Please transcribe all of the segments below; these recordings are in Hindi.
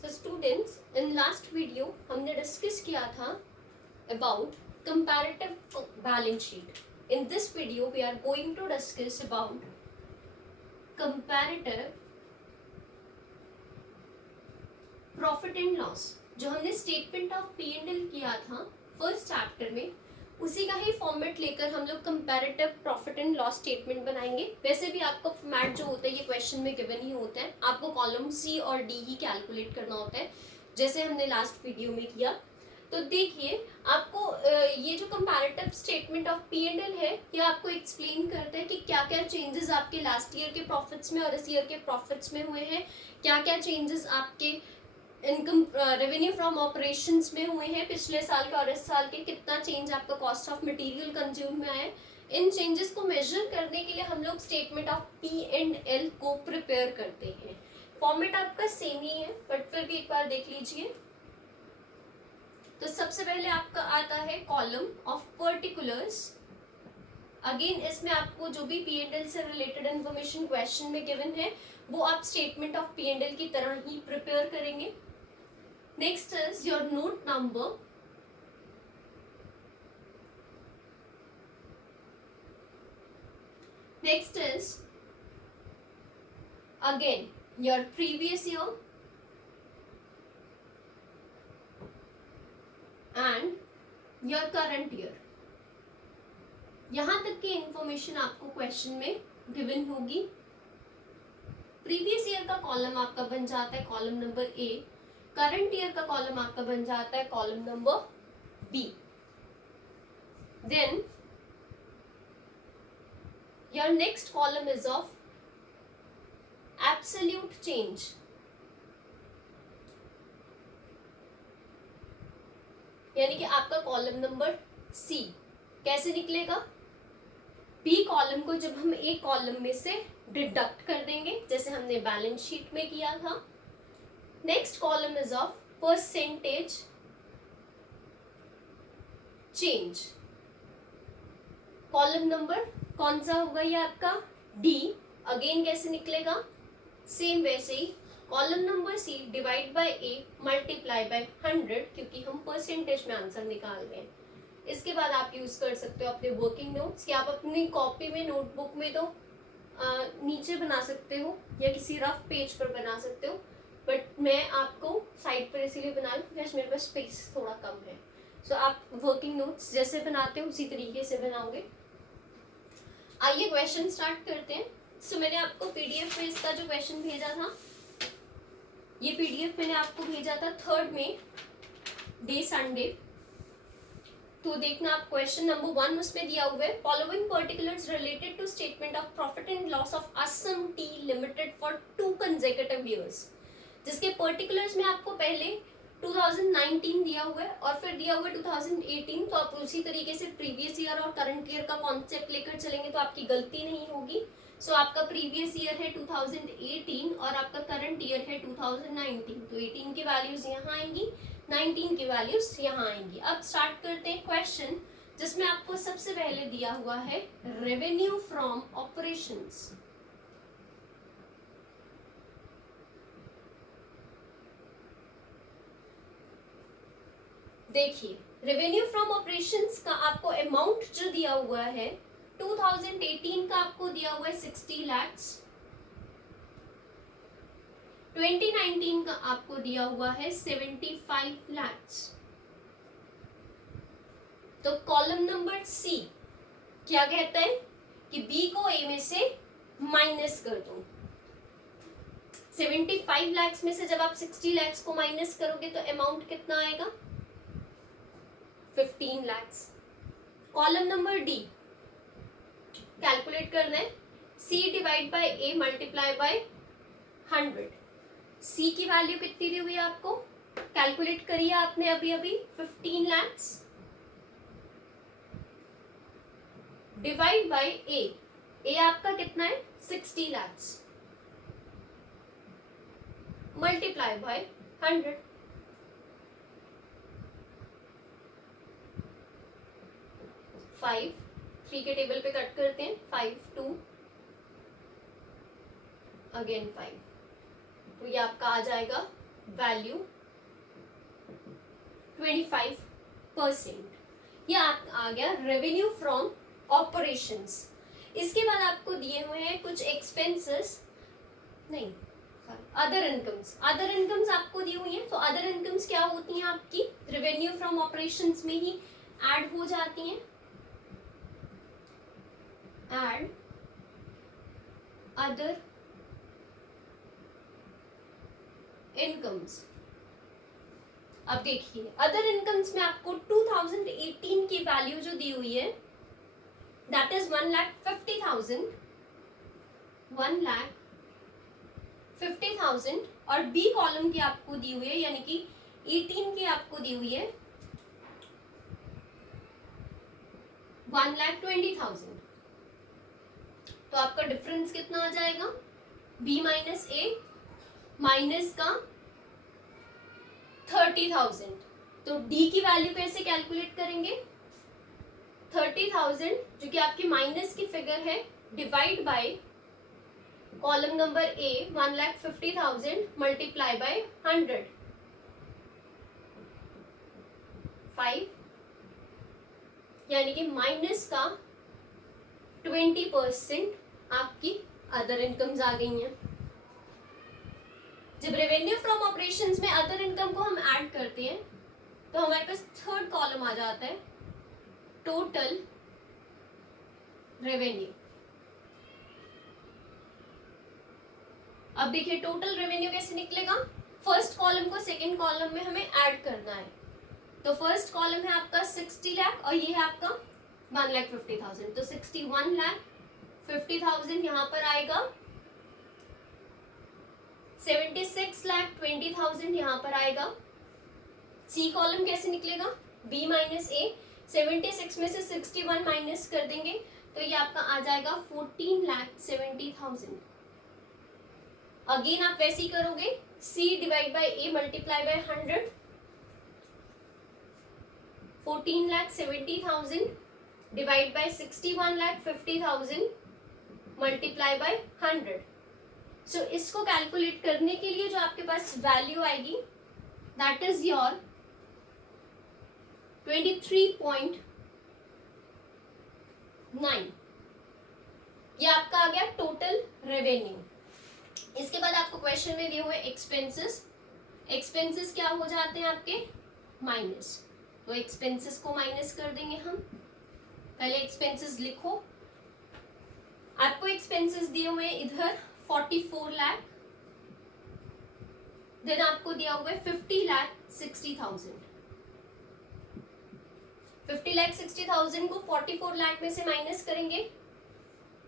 So students, in last video हमने डिस्कस किया था about comparative balance sheet. In this video we are going to discuss about comparative profit and loss. जो हमने statement of P and L किया था फर्स्ट चैप्टर में, उसी का ही फॉर्मेट लेकर हम लोग comparative profit and loss statement बनाएंगे. वैसे भी आपका फॉर्मेट जो होता है ये क्वेश्चन में गिवन ही होता है, आपको कॉलम सी और डी ही कैलकुलेट करना होता है जैसे हमने लास्ट वीडियो में किया. तो देखिए, आपको ये जो comparative statement of P and L है ये आपको एक्सप्लेन करता है कि क्या क्या चेंजेस आपके लास्ट ईयर के प्रॉफिट्स में और इस ईयर के प्रॉफिट्स में हुए हैं, क्या क्या चेंजेस आपके इनकम रेवेन्यू फ्रॉम ऑपरेशंस में हुए हैं पिछले साल के और इस साल के, कितना चेंज आपका कॉस्ट ऑफ मटेरियल कंज्यूम में आया है. इन चेंजेस को मेजर करने के लिए हम लोग statement of P and L को प्रिपेयर करते हैं. फॉर्मेट आपका सेम ही है बट फिर भी एक बार देख लीजिए. तो सबसे पहले आपका आता है कॉलम ऑफ पर्टिकुलर्स. अगेन इसमें आपको जो भी पी एंड एल से रिलेटेड इन्फॉर्मेशन क्वेश्चन में गिवन है वो आप statement of P and L की तरह ही प्रिपेयर करेंगे. Next is your note number. Next is again your previous year and your current year. यहाँ तक की इंफॉर्मेशन आपको क्वेश्चन में गिवन होगी. प्रीवियस ईयर का कॉलम आपका बन जाता है column number A, current year का कॉलम आपका बन जाता है column number B. Then your next column is of absolute change. यानी कि आपका कॉलम नंबर सी कैसे निकलेगा, बी कॉलम को जब हम ए कॉलम में से डिडक्ट कर देंगे जैसे हमने बैलेंस शीट में किया था. Next column is of percentage change. Column number कौन सा होगा ये आपका डी. अगेन कैसे निकलेगा, सेम वैसे ही column number C divide by A multiply by 100, क्योंकि हम परसेंटेज में आंसर निकाल रहे हैं. इसके बाद आप यूज कर सकते हो अपने वर्किंग नोट्स, या आप अपनी कॉपी में नोटबुक में तो नीचे बना सकते हो या किसी रफ पेज पर बना सकते हो, बट मैं आपको साइड पर इसीलिए बना रही हूँ बिकॉज मेरे पास स्पेस थोड़ा कम है. सो आप वर्किंग नोट्स जैसे बनाते हो उसी तरीके से बनाओगे. आइए क्वेश्चन स्टार्ट करते हैं. सो मैंने आपको पीडीएफ में इसका जो क्वेश्चन भेजा था, ये पीडीएफ मैंने आपको भेजा था 3 मई डे संडे. तो देखना आप क्वेश्चन नंबर 1 उसमें दिया हुआ है, following particulars related to statement of profit and loss of Assam Tea Limited for 2 consecutive years. जिसके पर्टिकुलर्स में आपको पहले 2019 दिया हुआ है और फिर दिया हुआ है 2018. तो आप उसी तरीके से प्रीवियस ईयर और करंट ईयर का कॉन्सेप्ट लेकर चलेंगे तो आपकी गलती नहीं होगी. सो आपका प्रीवियस ईयर है 2018 और आपका करंट ईयर है 2019. तो 18 की वैल्यूज यहाँ आएंगी, 19 की वैल्यूज यहाँ आएंगी. अब स्टार्ट करते हैं क्वेश्चन, जिसमें आपको सबसे पहले दिया हुआ है रेवेन्यू फ्रॉम ऑपरेशंस. देखिए, रेवेन्यू फ्रॉम ऑपरेशंस का आपको अमाउंट जो दिया हुआ है 2018 का आपको दिया हुआ है 60 lakhs, 2019 का आपको दिया हुआ है 75 lakhs. तो कॉलम नंबर सी क्या कहता है कि बी को ए में से माइनस कर दो. 75 lakhs में से जब आप 60 lakhs को माइनस करोगे तो अमाउंट कितना आएगा, 15 lakhs. Column number D calculate करना है, C divide by A multiply by 100. C की वैल्यू कितनी दी हुई है आपको, कैलकुलेट करिए आपने अभी अभी, 15 lakhs डिवाइड बाय ए आपका कितना है 60 lakhs मल्टीप्लाई बाय 100. 5 3 के टेबल पे कट करते हैं, 5 2 अगेन 5, तो ये आपका आ जाएगा वैल्यू 25%। ये आ गया रेवेन्यू फ्रॉम ऑपरेशंस। इसके बाद आपको दिए हुए हैं कुछ एक्सपेंसेस, नहीं अदर इनकम्स। अदर इनकम्स आपको दी हुई हैं, तो अदर इनकम्स क्या होती हैं आपकी रेवेन्यू फ्रॉम ऑपरेशंस में ही ऐड हो जाती हैं। Add other incomes. अब देखिए अदर इनकम्स में आपको 2018 की वैल्यू जो दी हुई है दैट इज 1,50,000, 1,50,000, और बी कॉलम की आपको दी हुई है यानी कि 18 की आपको दी हुई है 1,20,000। तो आपका डिफरेंस कितना आ जाएगा, बी माइनस ए माइनस का 30,000। तो डी की वैल्यू कैसे कैलकुलेट करेंगे, 30,000 जो कि आपकी माइनस की फिगर है divide by column number A 1,50,000 multiply by 100, 5 यानी कि माइनस का 20% आपकी अदर इनकम्स आ गई हैं। जब रेवेन्यू फ्रॉम ऑपरेशंस में अदर इनकम को हम ऐड करते हैं तो हमारे पास थर्ड कॉलम आ जाता है टोटल रेवेन्यू। अब देखिए टोटल रेवेन्यू कैसे निकलेगा, फर्स्ट कॉलम को सेकंड कॉलम में हमें ऐड करना है। तो फर्स्ट कॉलम है आपका 60 लाख और ये है आपका 1,50,000, तो 61,50,000 यहाँ पर आएगा, 76,20,000 यहाँ पर आएगा। सी कॉलम कैसे निकलेगा, बी माइनस ए, 76 में से 61 माइनस कर देंगे तो ये आपका आ जाएगा 14,70,000। अगेन आप वैसे ही करोगे, C divide by A multiply by 100, 14,70,000 divide by 61,50,000 multiply by 100। So इसको कैलकुलेट करने के लिए जो आपके पास वैल्यू आएगी दैट इज योर 23.9। ये आपका आ गया टोटल रेवेन्यू। इसके बाद आपको क्वेश्चन में दिए हुए एक्सपेंसेस। एक्सपेंसेस क्या हो जाते हैं आपके, माइनस। तो एक्सपेंसेस को माइनस कर देंगे हम। पहले एक्सपेंसेस लिखो। आपको एक्सपेंसेस दिए हुए इधर 44 लाख, देन आपको दिया हुआ है 50,60,000। 50,60,000 को 44 लाख में से माइनस करेंगे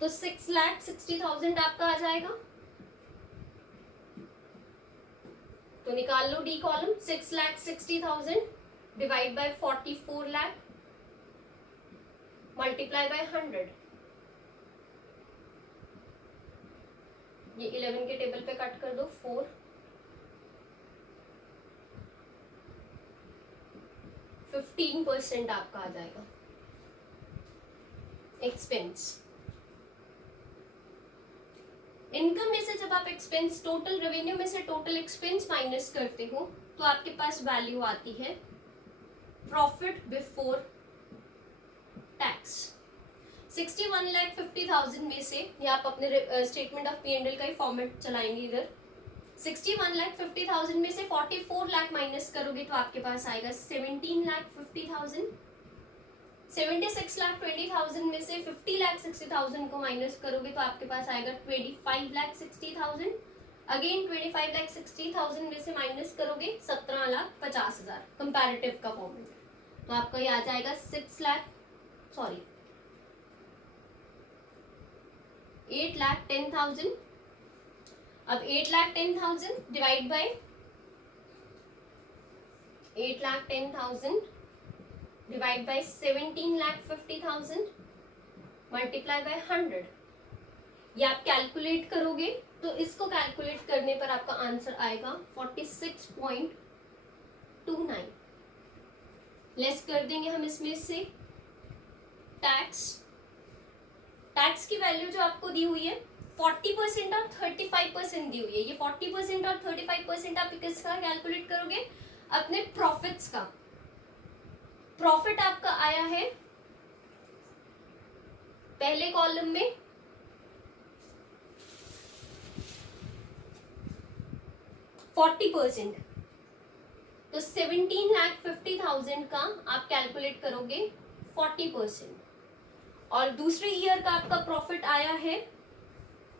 तो 6,60,000 आपका आ जाएगा। तो निकाल लो D column, 6,60,000 divide by 44 lakh multiply by 100। ये 11 के टेबल पे कट कर दो, 4, 15% आपका आ जाएगा एक्सपेंस। इनकम में से जब आप एक्सपेंस, टोटल रेवेन्यू में से टोटल एक्सपेंस माइनस करते हो तो आपके पास वैल्यू आती है प्रॉफिट बिफोर टैक्स। 61,50,000 में से, या आप अपने स्टेटमेंट ऑफ P&L का ही फॉर्मेट चलाएंगे इधर, 61,50,000 में से 44 लाख माइनस करोगे तो आपके पास आएगा 17,50,000। 76,20,000 में से 50,60,000 को माइनस करोगे तो आपके पास आएगा 25,60,000। अगेन 25,60,000 में से माइनस करोगे 17,50,000, कंपैरेटिव का फॉर्मेट। तो आपका ये आ जाएगा 8,10,000। अब 8,10,000 divide by 8,10,000 divide by 17,50,000 multiply by 100। ये आप कैलकुलेट करोगे तो इसको कैलकुलेट करने पर आपका आंसर आएगा 46.29। लेस कर देंगे हम इसमें से टैक्स। टैक्स की वैल्यू जो आपको दी हुई है 40% और 35% दी हुई है। ये 40% और 35% आप किसका कैलकुलेट करोगे? अपने प्रॉफिट्स का। प्रॉफिट आपका आया है पहले कॉलम में 40%, तो 17,50,000 का आप कैलकुलेट करोगे 40%। और दूसरे ईयर का आपका प्रॉफिट आया है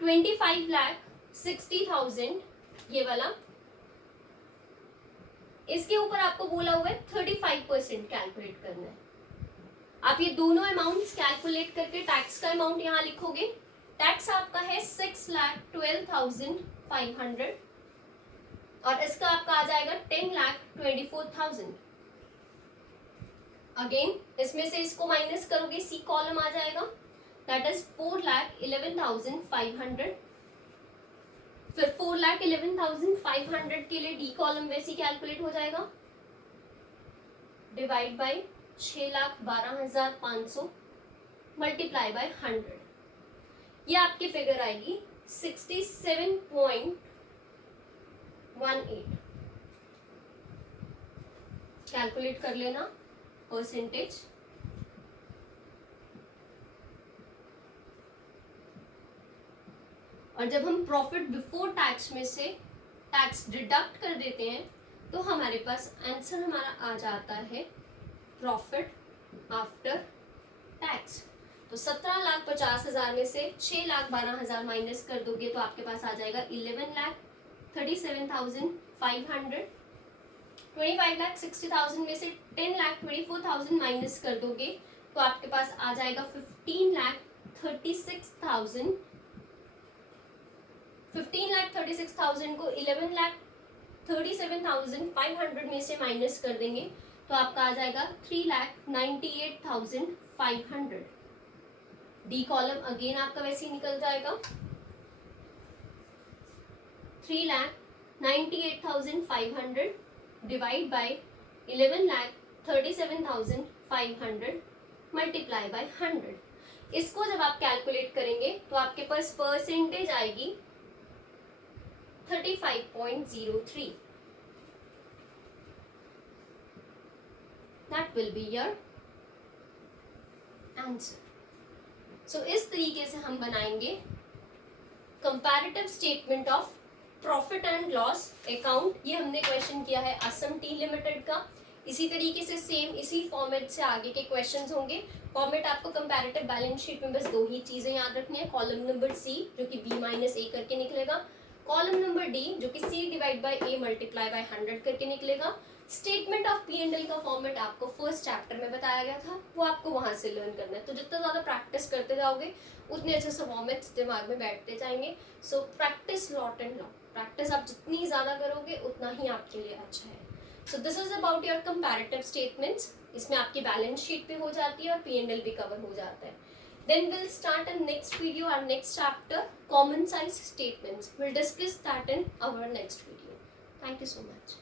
25,60,000, ये वाला। इसके ऊपर आपको बोला हुआ है 35% कैलकुलेट करना है। आप ये दोनों अमाउंट्स कैलकुलेट करके टैक्स का अमाउंट यहाँ लिखोगे। टैक्स आपका है 6,12,500 और इसका आपका आ जाएगा 10,24,000। अगेन इसमें से इसको माइनस करोगे, सी कॉलम आ जाएगा, दैट इज 4,11,500। फिर 4,11,500 के लिए डी कॉलम वैसे कैलकुलेट हो जाएगा, डिवाइड बाय 6,12,500 मल्टीप्लाई बाय 100। ये आपकी फिगर आएगी 67.18। कैलकुलेट कर लेना परसेंटेज। और जब हम प्रॉफिट बिफोर टैक्स में से टैक्स डिडक्ट कर देते हैं तो हमारे पास आंसर हमारा आ जाता है प्रॉफिट आफ्टर टैक्स। तो 17,50,000 में से 6,12,000 माइनस कर दोगे तो आपके पास आ जाएगा 11,37,500। 25,60,000 में से 10,24,000 माइनस कर दोगे तो आपके पास आ जाएगा 15,36,000। 15,36,000 को 11,37,500 में से माइनस कर देंगे तो आपका आ जाएगा 3,98,500। डी कॉलम अगेन आपका वैसे ही निकल जाएगा 3,98,500 डिवाइड बाय 11,37,500 मल्टीप्लाई बाय 100। इसको जब आप कैलकुलेट करेंगे तो आपके पास परसेंटेज आएगी 35.03। That will be your answer. So इस तरीके से हम बनाएंगे comparative statement of profit and loss account. ये हमने क्वेश्चन किया है असम टी लिमिटेड का। इसी तरीके से सेम इसी फॉर्मेट से आगे के क्वेश्चंस होंगे। फॉर्मेट आपको कंपैरेटिव बैलेंस शीट में बस दो ही चीजें याद रखनी है, कॉलम नंबर सी जो कि बी माइनस ए करके निकलेगा, कॉलम नंबर डी जो कि C divide by A multiply by 100 करके निकलेगा। Statement of P and L का फॉर्मेट आपको फर्स्ट चैप्टर में बताया गया था, वो आपको वहां से लर्न करना है। तो जितना ज्यादा प्रैक्टिस करते जाओगे उतने अच्छे से फॉर्मेट्स दिमाग में बैठते जाएंगे। So practice lot and lot. Practice आप जितनी ज्यादा करोगे उतना ही आपके लिए अच्छा है। So this is about your comparative statements. इसमें आपकी बैलेंस शीट भी हो जाती है और पी एंड एल भी कवर हो जाता है। Then we'll start a next video, our next chapter, common size statements. We'll discuss that in our next video. Thank you so much.